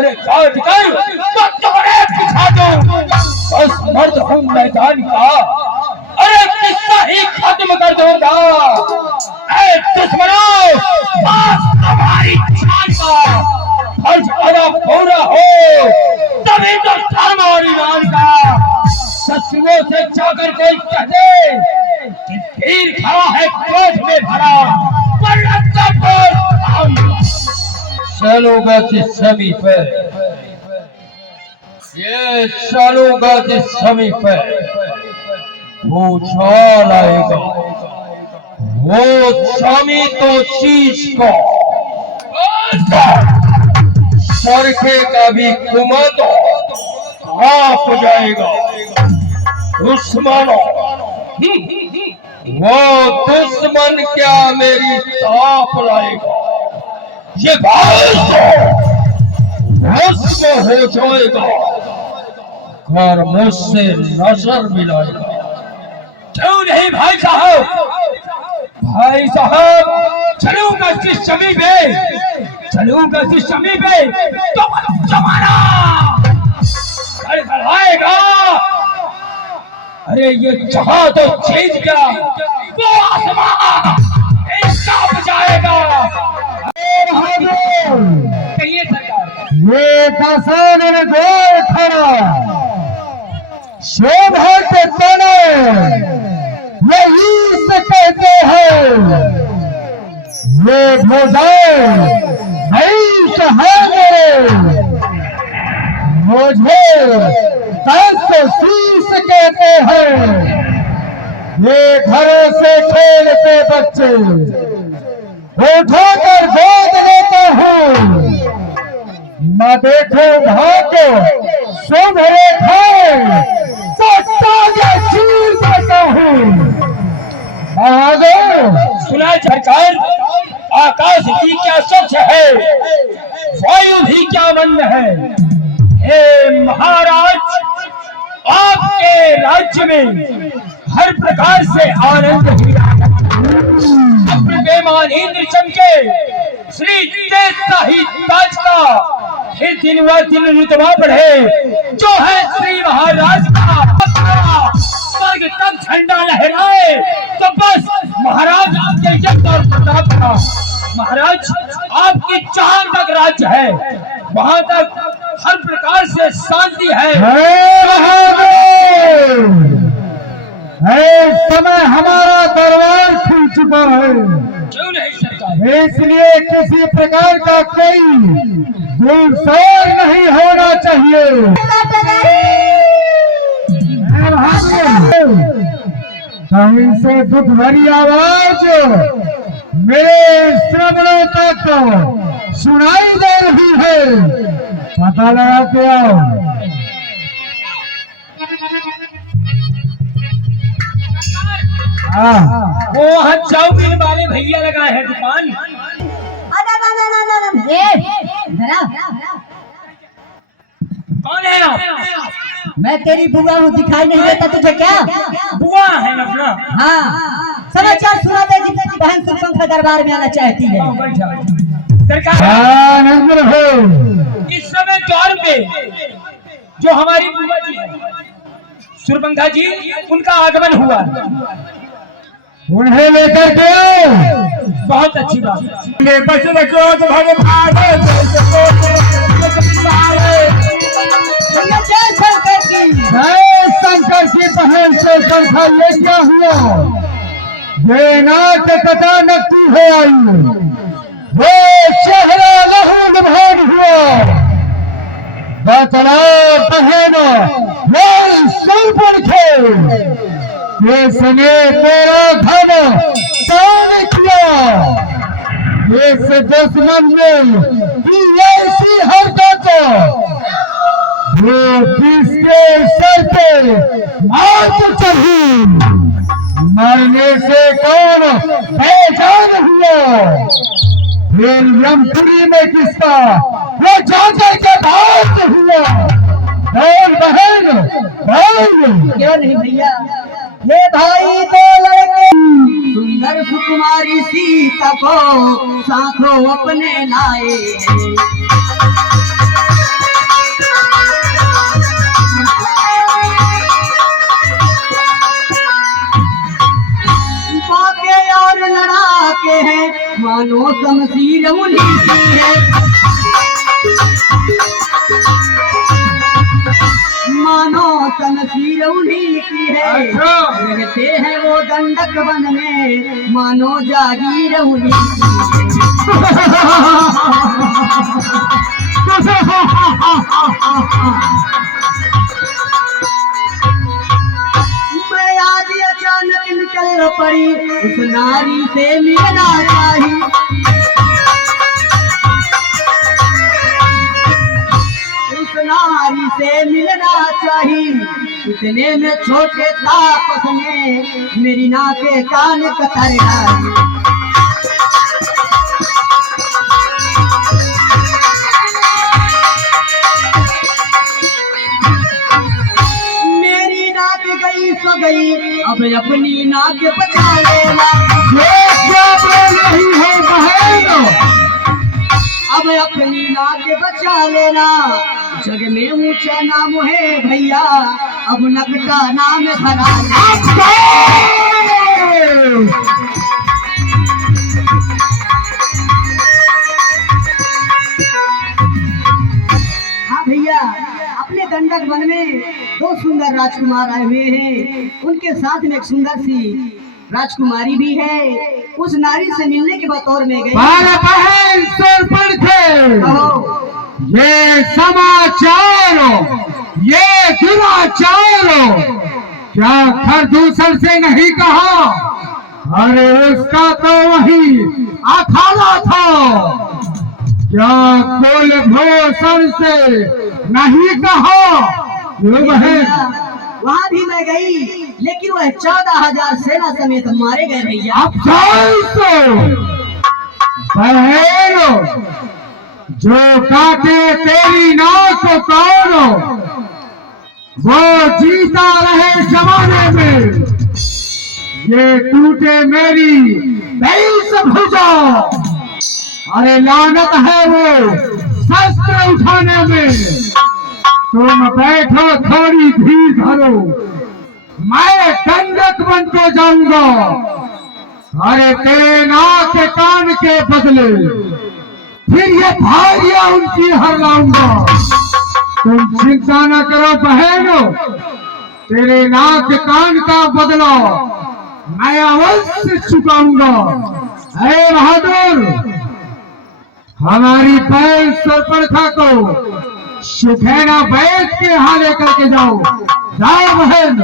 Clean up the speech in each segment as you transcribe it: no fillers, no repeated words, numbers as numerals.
अरे काट कर तो तुम्हारे पिछा दो, बस मर्द हूँ मैदान का, अरे किस्सा ही खत्म कर दूंगा। ऐ दुश्मनों, बस तुम्हारी जान का फर्ज अदा पूरा हो तभी तो धर्म और ईमान का शत्रुओं से जाकर कोई कह दे कि तीर खड़ा है क्रोध में भरा, वरना तब हम चलूंगा किस समीप है, ये चलूंगा किस समीप है, वो चाल आएगा, वो स्वामी तो चीज को सरखे का भी कुमत आप जाएगा। दुश्मनों, वो दुश्मन क्या मेरी ताप लाएगा, ये भस्म हो जाएगा, घर मुझसे नजर मिलाएगा। क्यों नहीं भाई साहब, भाई साहब, चलूंगा जिस समी पे, चलूंगा जिस समी पे तो जमाना आएगा। अरे ये जहां तो चीज क्या, वो आसमान कांप जाएगा। कहिए सरकार, ये किसान ने गोल खड़ा शोभा के तने यही से कहते हैं, ये भोजाए नहीं सहारे, मुझे दस्त शीश कहते हैं। ये घरों से खेलते बच्चे उठाकर गोद देता हूँ, न देखो भाग्य सुधरे खाए तो ताजा चीर देता हूँ। सुना सरकार, आकाश भी क्या सच है, वायु भी क्या मन है। हे महाराज, आपके राज्य में हर प्रकार से आनंद हुआ, अपने बेमान इंद्र चमके, श्री देवता ही ताज का फिर दिन व दिन रुतबा बढ़े, जो है श्री महाराज का स्वर्ग तक झंडा लहराए, तो बस महाराज आपके यज्ञ और प्रताप का, महाराज आपकी चांद तक राज्य है, वहां तक हर प्रकार से शांति है। समय हमारा दरबार खुल चुका है, क्यों नहीं सरकार, इसलिए किसी प्रकार का कोई दुर्सौर नहीं होना चाहिए। कहीं से दुख भरी आवाज मेरे श्रवणों तक सुनाई दे रही है, पता लगा के आओ। वो वहाँ चाउमीन वाले भैया लगाए हैं दुकान। कौन है आप? मैं तेरी बुआ हूँ, दिखाई नहीं देता तुझे क्या? बुआ है अपना? हाँ, समाचार सुना दे कि तेरी बहन सुरपंखा दरबार में आना चाहती है। सरकार, इस समय द्वार पे जो हमारी बुआ जी है सुरपंखा जी, उनका आगमन हुआ, उन्हें लेकर के आओ। बहुत अच्छी बात। शंकर की बहन से पंखा ले क्या हुआ, ये नाक कटा नकती हो आई, वो चेहरा लहू लुभान हुआ, बतला बहन ये सुरपुर थे, इसने तेरा धन कौन किया, इस दुश्मन ने की ऐसी हरकत, वो किसके सर पे मौत चढ़ी, मरने से कौन बेजान हुआ, फिर यमपुरी में किसका वो जाकर के बात हुआ, कौन बहन कौन? क्यों नहीं भैया, ये भाई दो लड़के सुंदर सुकुमारी सीता को साथों अपने लाए, के हैं, मानो शमशीर उन्हीं की है, मानो शमशीर उन्हीं की है। रहते हैं वो दंडक वन में, मानो जागीर उन्हीं की मैं आज अचानक निकल पड़ी, उस नारी से मिलना चाहिए, उस नारी से मिलना चाहिए। इतने में छोटे तापस में मेरी नाक के कान कतर आई, सो गई, अब अपनी नाक बचा लेना। ये क्या बोल रही है बहन? अब अपनी नाक बचा लेना, जग में ऊंचा नाम है भैया, अब नकटा नाम धरा हाँ भैया, अपने दंडक वन में दो सुंदर राजकुमार आए हुए हैं, उनके साथ में एक सुंदर सी राजकुमारी भी है। उस नारी से मिलने के बतौर में गई। बहन सरपंच, ये समाचार, ये दुराचार क्या खरदूसर से नहीं कहा? अरे उसका तो वही अखाड़ा था, क्या कुलभूषण से नहीं कहा? वहाँ भी मैं गई, लेकिन वह 14,000 सेना समेत मारे गए भैया। अब बहन, जो काटे तेरी नाक को कौन, वो जीता रहे जमाने में, ये टूटे मेरी 23 भुजा। अरे लानत है वो शस्त्र उठाने में। तुम बैठो, थोड़ी धीर धरो, मैं दंडक वन को जाऊंगा। अरे तेरे नाक के कान के बदले फिर ये भारियां उनकी हर लाऊंगा। तुम चिंता न करो बहनों, तेरे नाक के कान का बदला मैं अवश्य चुकाऊंगा। अरे बहादुर, हमारी बैल सरपंचा को सुखैना बैठ के यहाँ लेकर के जाओ। जाओ बहन।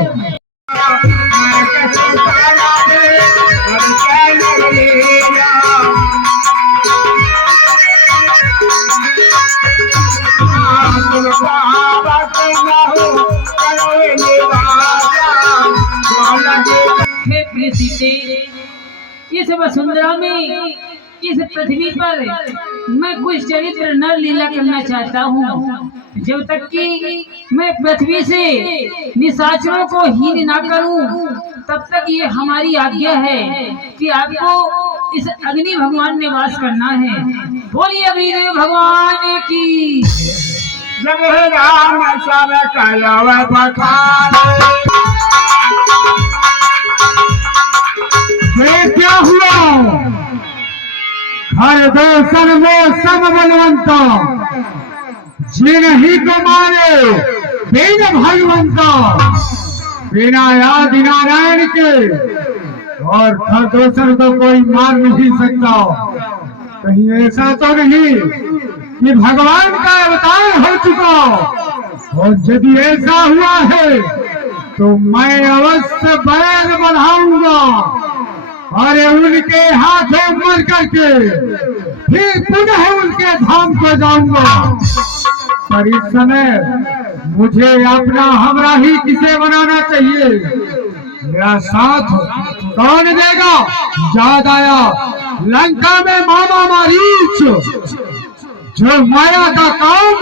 हे प्रिय सीते, इस वसुंधरा में, इस पृथ्वी पर मैं कुछ चरित्र नर लीला करना चाहता हूँ। जब तक कि मैं पृथ्वी से निशाचरों को हीन ना करूं, तब तक ये हमारी आज्ञा है कि आपको इस अग्नि भगवान में वास करना है। बोलिए अग्निदेव भगवान की। जब राम सब कलव बखान, क्या हुआ? हर दर्शन में सब बलवंता, जिन ही को मारे बिन भगवंता, बिना आदि नारायण के, और खरदूसर तो कोई मार नहीं सकता। कहीं ऐसा तो नहीं कि भगवान का अवतार हो चुका? और यदि ऐसा हुआ है तो मैं अवश्य बैल बढ़ाऊंगा और उनके हाथों मर करके फिर पुनः उनके धाम को जाऊंगा। पर इस समय मुझे अपना हमरा ही किसे बनाना चाहिए? मेरा साथ कौन देगा? याद आया लंका में मामा मारीच, जो माया का काम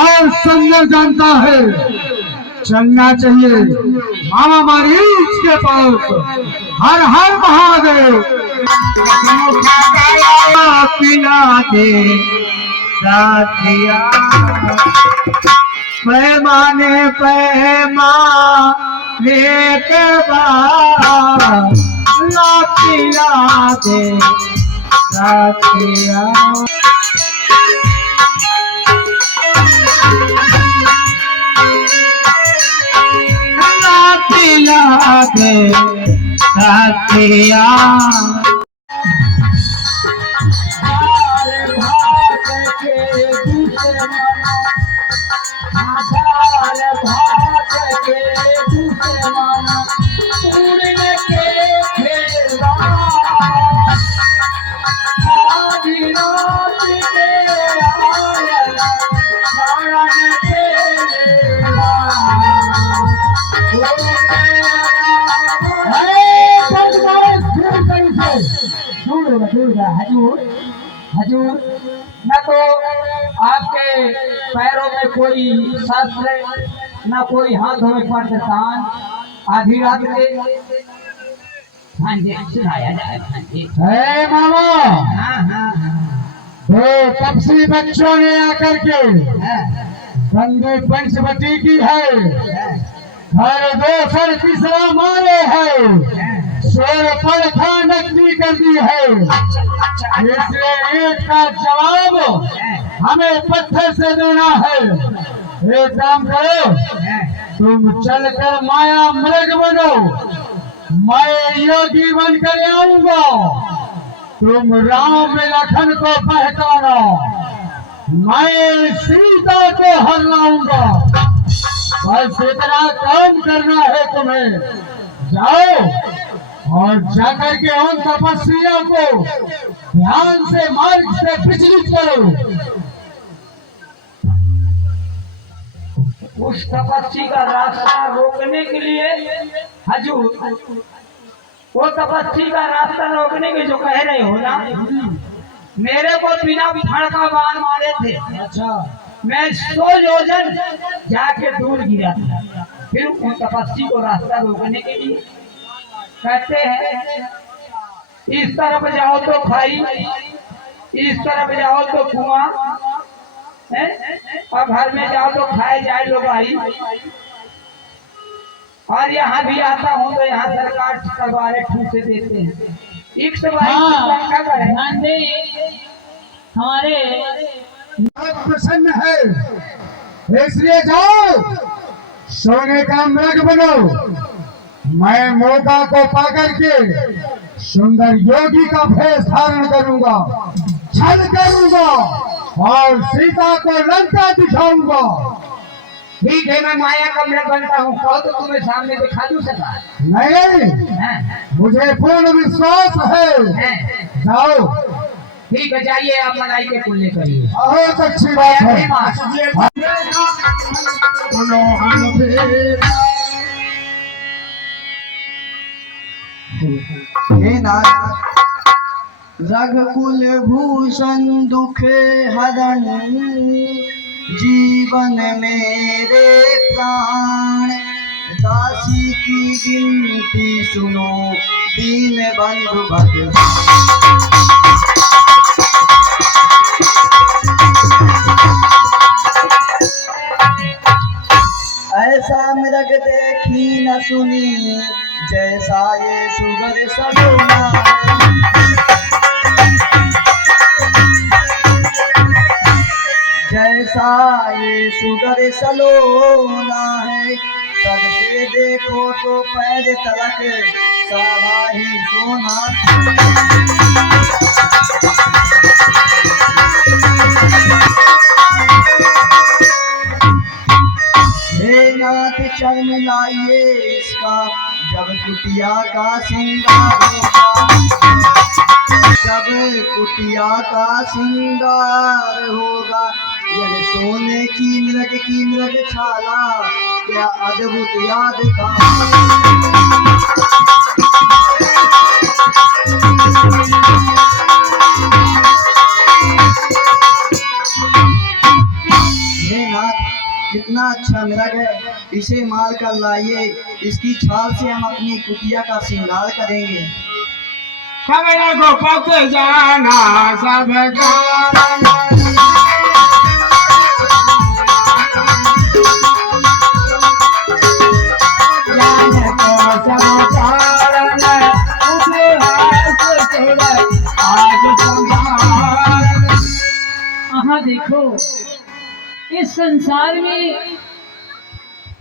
और सुंदर जानता है। चलना चाहिए मामा मारीच के पास। हर हर महादेव। पिला दे साथिया, पैमाने पैमा लेके लातिया दे लातिया लातिया दे लातिया हजूर हजूर न तो आपके पैरों में कोई शस्त्र न कोई हाथों में पंचदान आधी रात में हाँ जी सुनाया जाए हाँ जी है मामा हाँ हाँ दो तपसी बच्चों ने आकर के बंदे पंचवटी की है हर दो सर तीसरा मारे है शेर पर नकली कर दी है इसलिए एक का जवाब हमें पत्थर से देना है। एक काम करो तुम चलकर माया मृग बनो मैं योगी बनकर आऊंगा तुम राम लखन को पहचानो मैं सीता को हर लाऊंगा बस इतना काम करना है तुम्हें जाओ और जाकर के उन तपस्वियों को ध्यान से मार्ग से विचलित करो। उस तपस्वी का रास्ता रोकने के लिए हजूर वो तपस्वी का रास्ता रोकने के जो कह रहे हो ना मेरे को बिना फड़का बाण मारे थे। अच्छा मैं 100 योजन जाके दूर गिरा था फिर उन तपस्वी को रास्ता रोकने के लिए कहते हैं इस तरफ जाओ तो खाई इस तरफ जाओ तो कुआं और घर में जाओ तो खाए जाए लो भाई और यहाँ भी आता हूँ तो यहाँ सरकार तलवारें ठूसे देते हैं एक हमारे प्रसन्न है इसलिए जाओ सोने का मृग बनो मैं मौका को पाकर के सुंदर योगी का भेष धारण करूंगा छल करूंगा और सीता को लंका दिखाऊंगा। ठीक है मैं माया का मृग बनता हूँ कहो तो तुम्हें सामने दिखा दूं सका नहीं मुझे पूर्ण विश्वास है जाओ। ठीक है जाइए आप मलाई के कुल्ले करिए बहुत अच्छी बात है। हे नाथ रघुकुल भूषण दुख हरण जीवन मेरे प्राण दासी की गिनती सुनो दीन बंधु भगवान ऐसा मृग देखी न सुनी जैसा ये सुगर सलोना जैसा ये सुगर सलोना है सर से देखो तो पैर तलक सारा ही सोना हे नाथ चरण लाइए इसका जब कुटिया का श्रृंगार होगा जब कुटिया का श्रृंगार होगा यह सोने की मृग छाला क्या अद्भुत याद का कितना अच्छा मृग है इसे मार कर लाइए इसकी छाल से हम अपनी कुटिया का श्रृंगार करेंगे। खबर को पक जाना सब यहाँ देखो इस संसार में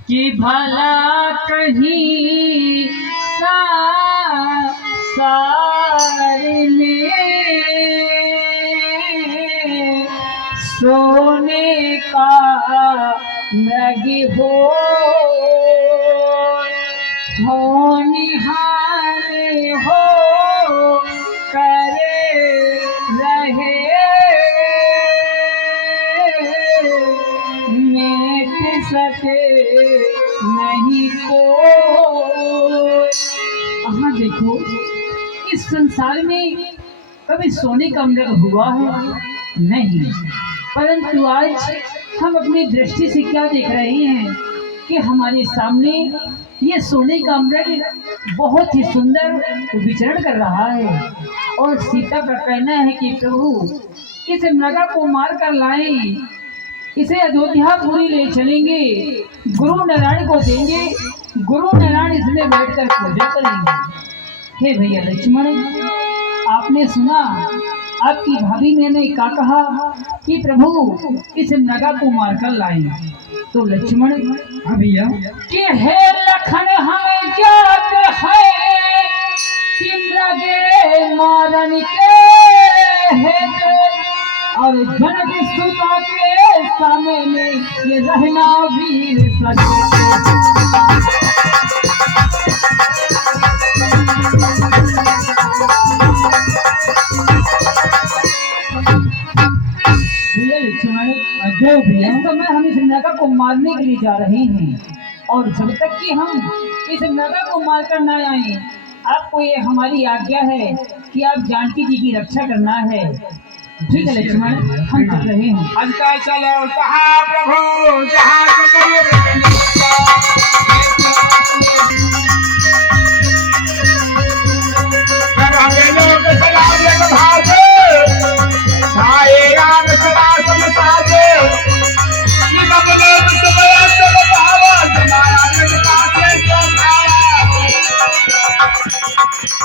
कि भला कहीं सार में सोने का मृग हो निहाल हो करे रहे मेट सके नहीं को। हाँ देखो इस संसार में कभी सोने का मृग हुआ है नहीं, परंतु आज हम अपनी दृष्टि से क्या देख रहे हैं कि हमारे सामने ये सोने का मृग बहुत ही सुंदर विचरण कर रहा है और सीता का कहना है कि प्रभु इस मृगा को मार कर लाएं, इसे अयोध्यापुरी ले चलेंगे, गुरु नारायण को देंगे, गुरु नारायण इसमें बैठकर पूजा करेंगे। हे भैया लक्ष्मण, आपने सुना आपकी भाभी ने क्या कहा कि प्रभु इस मृगा को मार कर लाएं। तो लक्ष्मण भैया कि हे लखन हमें जात है कि मृगे मारन के है और जनक सुता के सामने ये रहना वीर सके। इस समय हम इस मृगा को मारने के लिए जा रहे हैं और जब तक कि हम इस मृगा को मार कर न आए आपको ये हमारी आज्ञा है कि आप जानकी जी की रक्षा करना है। ठीक है लक्ष्मण, हम कर रहे हैं। अंतर चलो कहा प्रभु जहाँ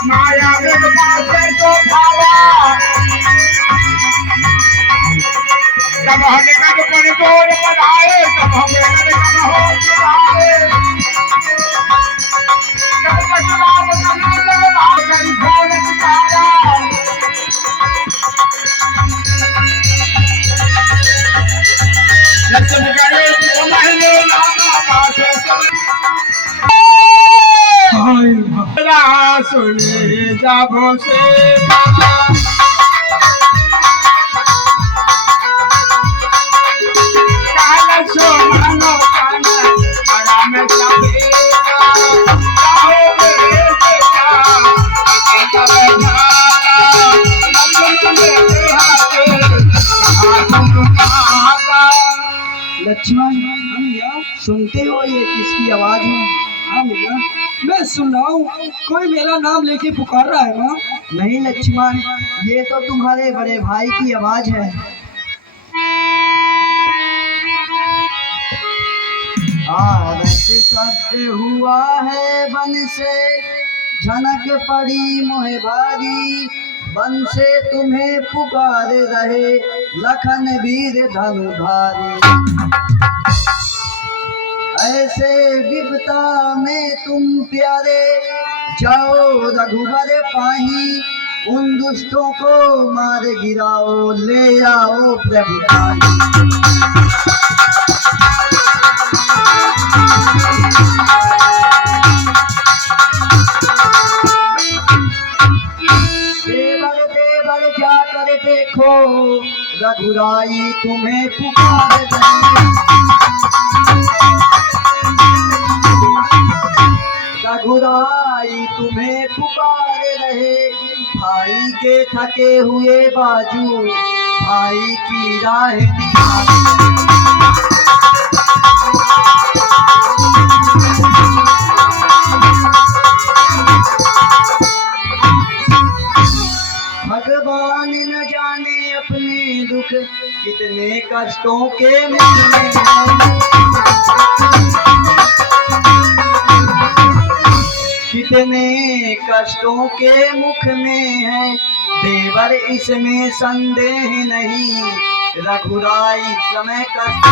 माया तो खावा जब हकीकत पर जोर लगाए तब हम हो जाए जब तक करना जब भागन भोल तारा लक्ष्मी करे तो महले लाना पासे हाय सुने जाबो से लक्ष्मण, हम यहाँ सुनते हो ये किसकी आवाज है? हाँ भैया मैं सुन रहा हूँ, कोई मेरा नाम लेके पुकार रहा है ना? नहीं लक्ष्मण, ये तो तुम्हारे बड़े भाई की आवाज है। शब्द हुआ है बन से झनक पड़ी मोहे भारी, बन से तुम्हें पुकार रहे लखन वीर धनुधारी। ऐसे विपता में तुम प्यारे जाओ रघुवर पाही, उन दुष्टों को मार गिराओ ले आओ प्रभु पाही। जाकर देखो रघुराई तुम्हें पुकार रहे, रघुराई तुम्हें पुकार रहे। भाई के थके हुए बाजू भाई की राह निकाले। भगवान न जाने अपने दुख कितने कष्टों के मुख में है, कितने कष्टों के मुख में है। देवर इसमें संदेह नहीं, रघुराई समय कष्ट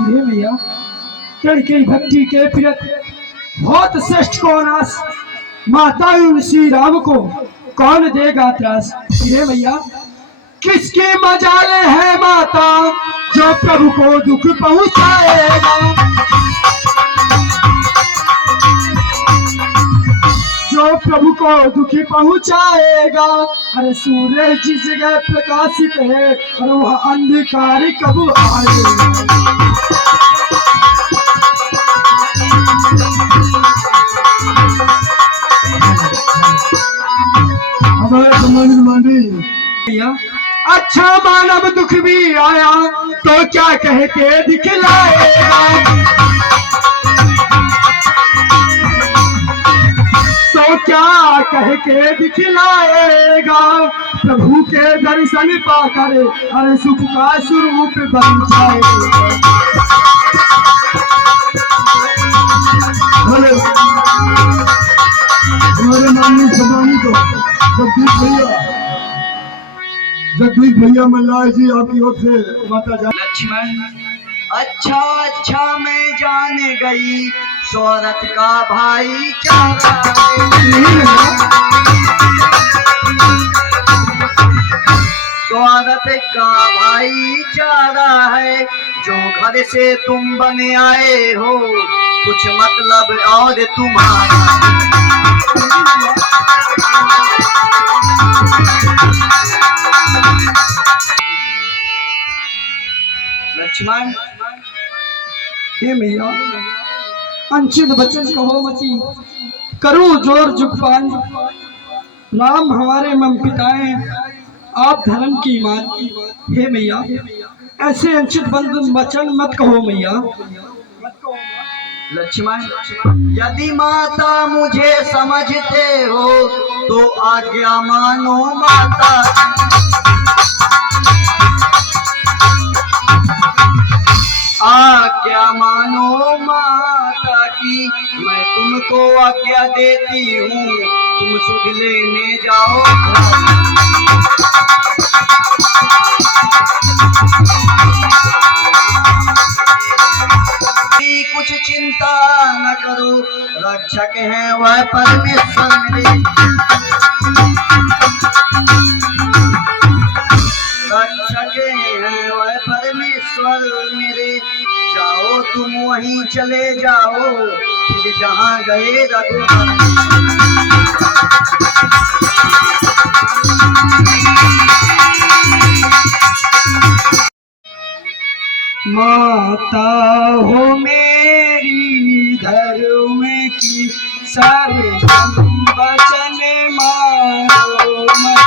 हे भैया लड़के भक्ति के प्रत बहुत श्रेष्ठ को नाश माता श्री राम को कौन देगा त्रास। हे भैया किसकी मजाले है माता जो प्रभु को दुख पहुंचाएगा, जो प्रभु को दुखी पहुंचाएगा। अरे सूर्य जिस जगह प्रकाशित है और वह अंधकार कब आएगा। हमारे सम्मानित मानी भैया अच्छा मानव दुख भी आया तो क्या कह के दिखलाएगा, तो क्या कह के दिखलाएगा। प्रभु के दर्शन पाकर अरे सुख का स्वरूप बन जाएगा। हमारे माननीय सम्मानित जगदीश भैया मल्लाह जी आपकी ओर से माता जा लक्ष्मण अच्छा अच्छा मैं जान गई सौरथ का भाई सौरथ का भाईचारा है जो घर से तुम बने आए हो कुछ मतलब और तुम्हारा। लक्ष्मण हे मैया अंशित बचन कहो मती करूं जोर जुगपान। राम हमारे मम पिताएं आप धर्म की मान। हे मैया ऐसे अंशित बंधन वचन मत कहो मैया। लक्ष्मण यदि माता मुझे समझते हो तो आज्ञा मानो माता। आज्ञा मानो माता की मैं तुमको आज्ञा देती हूँ तुम सुध लेने जाओ। कुछ चिंता न करो रक्षक है वह परमेश्वर मेरे। रक्षक है वह परमेश्वर मेरे। जाओ तुम वहीं चले जाओ फिर जहाँ गए रघुनाथ। माता हो मेरी धर्म की सारे वचन मानो मत।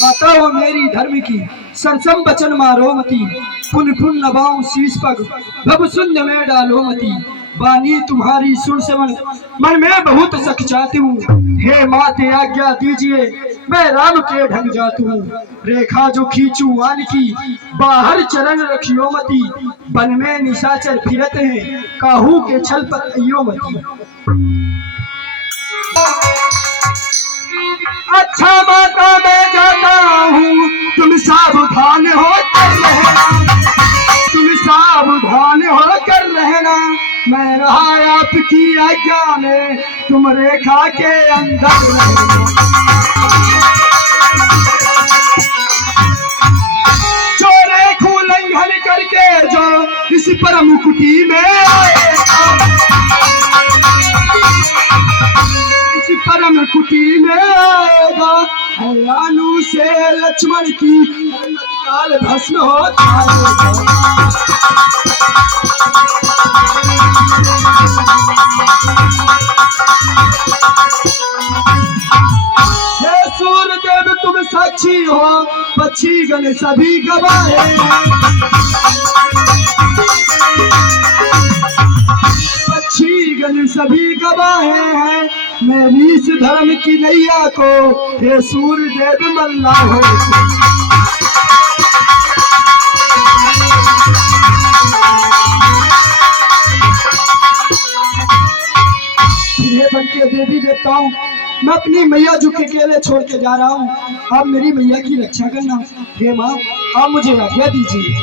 माता हो मेरी धर्म की सरसम बचन मारो मती। पुन पुन नभाऊं शीश पग भव शून्य में डालो मती। बानी तुम्हारी सुर से मन में बहुत सख चाहती हूँ। हे माते आज्ञा दीजिए मैं राम के ढंग जाती हूँ। रेखा जो खींचू आन की बाहर चरण रखियो मती। बन में निशाचर फिरत हैं काहू के छल पर अयो मती। अच्छा माता मैं जाता हूँ तुम सावधान होकर रहना। तुम सावधान होकर रहना मैं रहा आपकी आज्ञा में तुम रेखा के अंदर रहना। जो रेखा उल्लंघन करके जो इस परम कुटी में आएगा इस परम कुटी में आएगा हयानु से लक्ष्मण की काल भस्म हो जाएगा। हे सूर्यदेव तुम साक्षी हो पक्षी गण सभी गवाहे। पक्षी गण सभी गवाहे हैं मेरी इस धर्म की नैया को हे सूर्यदेव मल्ला हो। हे बन के देवी देवताओं, मैं अपनी मैया जी के अकेले छोड़ के जा रहा हूँ। आप मेरी मैया की रक्षा करना। हे माँ, आप मुझे आज्ञा दीजिए।